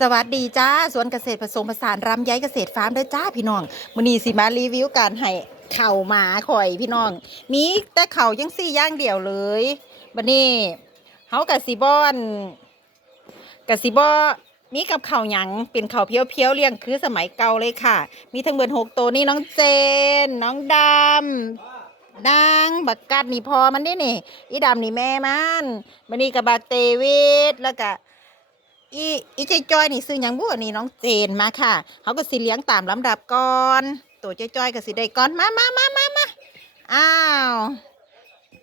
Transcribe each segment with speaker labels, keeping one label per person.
Speaker 1: สวัสดีจ้าสวนเกษตรผสมผสานรำไยเกษตรฟาร์มเด้อจ้าพี่น้องมื้อนี้สิมารีวิวการให้เข่าหมาข่อยพี่น้อง มีแต่เข่ายังสี่ย่างเดียวเลยบัดนี้เฮากะสิบอนกะสิบอมีกับเข่าหยังเป็นเข่าเพียวเพียวเลี้ยงคือสมัยเก่าเลยค่ะ มีทั้งเบิดหกตัวนี่น้องเจน น้องดำนางบักกัดนี่พอมันได้นี่อีดำนี่แม่มันมันนี่กับบักเตวิดแล้วก็ อีอีใจจอยนี่ซื้อหยังบุอันนี่น้องเจนมาค่ะเขาก็สิเลี้ยงตามลำดับก่อนตัวใจจอยก็สิได้ก่อนมามามามามาอ้าว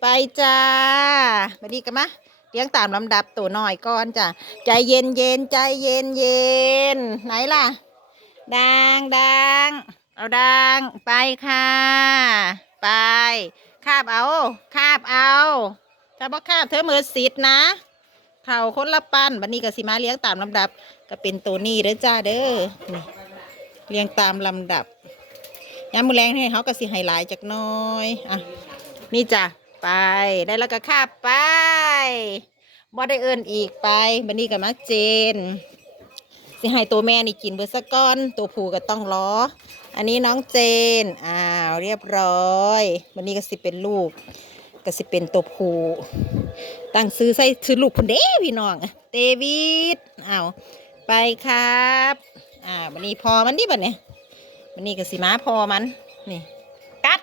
Speaker 1: ไปจ้าบัดนี้กันมาเลี้ยงตามลำดับตัวหน้อยก่อนจ้ะใจเย็นเย็นใจเย็นเย็นไหนล่ะดังดังเอาดังไปค่ะ ไปคาบเอาคาบเอาถ้าบ่คาบเธอมือสิทธ์นะ เข่าคนละปั้นบันนี้ก็สิมาเลี้ยงตามลำดับ ก็เป็นตัวนี้เด้อจ้าเด้อนี่เลี้ยงตามลำดับยามมือแรงให้เขาก็สิให้หลายจากน้อยอะนี่จ้ะไปได้แล้วก็คาไปบ่ได้เอินอีกไปบันนี้ก็มาเจนสิให้ตัวแม่นี่กินเบอร์สก้อนตัวผูก็ต้องรออันนี้น้องเจนอ้าวเรียบร้อย วันนี้ก็สิเป็นลูก ก็สิเป็นตัวผู้ ตั้งซื้อใส่ชื่อลูกคนเด้พี่น้องเดวิดอ้าไปครับอ่าวันนี้พอมันดิบัดเนี่ยวันนี้ก็สิมาพอมันนี่กัด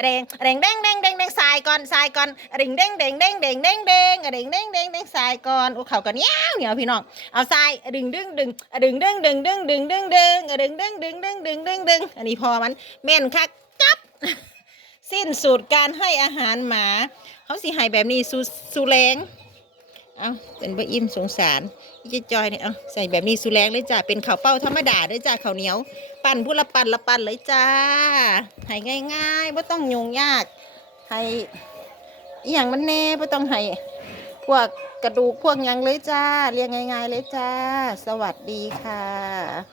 Speaker 1: เร่งเร่งเด้งเด้งเด้งเด้งสายก่อนสายก่อนเร่งเด้งเด้งเด้งเด้งเด้งเด้งเร่งเด้งเด้งเด้งสายก่อนโอ้เขากันเนี้ยเหนียวพี่น้องเอาทรายดึงดึงดึงดึงดึงดึงดึงดึงดึงดึงดึงดึงดึงดึงดึงดึงดึงอันนี้พอมันแม่นคักจับสิ้นสุดการให้อาหารหมา เขาสิให้แบบนี้สูสูแรงเอาเป็นบะอิ่มสงสารอีจจอยเนี่ยเอาใส่แบบนี้สูแรงเลยจ้ะเป็นข้าวเป้าธรรมดาเลยจ้ะข้าวเหนียว ปั่นผู้ละปั่นละปั่นเลยจ้าให้ง่ายๆไม่ต้องยุ่งยากให้อย่างมันแน่ไม่ต้องให้พวกกระดูกพวกยังเลยจ้าเรียงง่าย ๆ เลยจ้า สวัสดีค่ะ